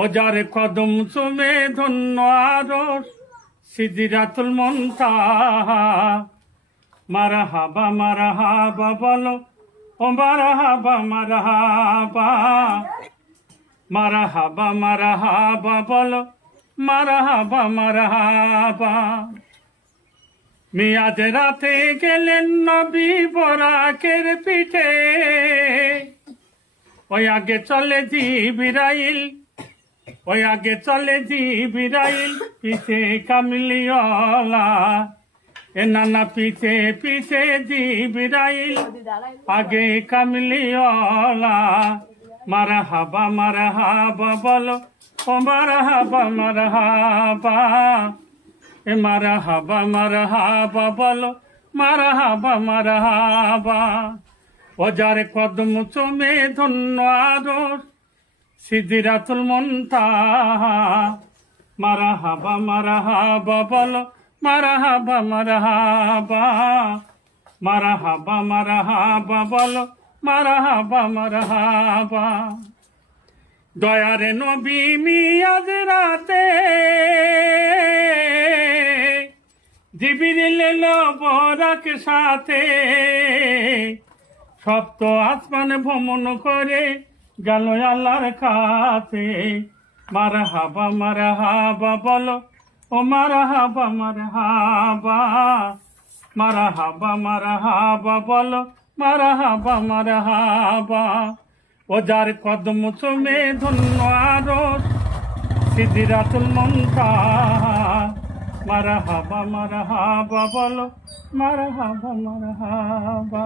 ও যার কদম চুমে ধন্য আরশ সিদরাতুল মুনতাহা। মারহাবা মারহাবা বলো, ও মারহাবা মারহাবা, মারহাবা মারহাবা বলো, মারহাবা মারহাবা। মিয়াজ রাতে গেলেন নবী বরাকের পিঠে, ওই আগে চলে জিবরাইল, ওই আগে চলে জিবরাইল, পিছে কামলিওয়ালা। এ নানা পিছে পিছে জিবরাইল, আগে কামলিওয়ালা। মারহাবা মারহাবা বলো, ও মারহাবা মারহাবা, এ মারহাবা মারহাবা বলো, মারহাবা মারহাবা। ও যার কদম চুমে ধন্য আরশ সিদরাতুল মুনতাহা। মারহাবা মারহাবা বলো, মারহাবা মারহাবা, মারহাবা মারহাবা বলো, মারহাবা মারহাবা। দয়ারে নবী মিয়াজ রাতে জিবরিল এলো বরাক সাথে, সপ্ত আসমান ভ্রমণ করে গেল আল্লাহর কাছে। মারহাবা মারহাবা বলো, ও মারহাবা মারহাবা, মারহাবা মারহাবা বলো, মারহাবা মারহাবা। ও যার কদম চুমে ধন্য আরশ সিদরাতুল মুনতাহা। মারহাবা মারহাবা বলো, মারহাবা মারহাবা।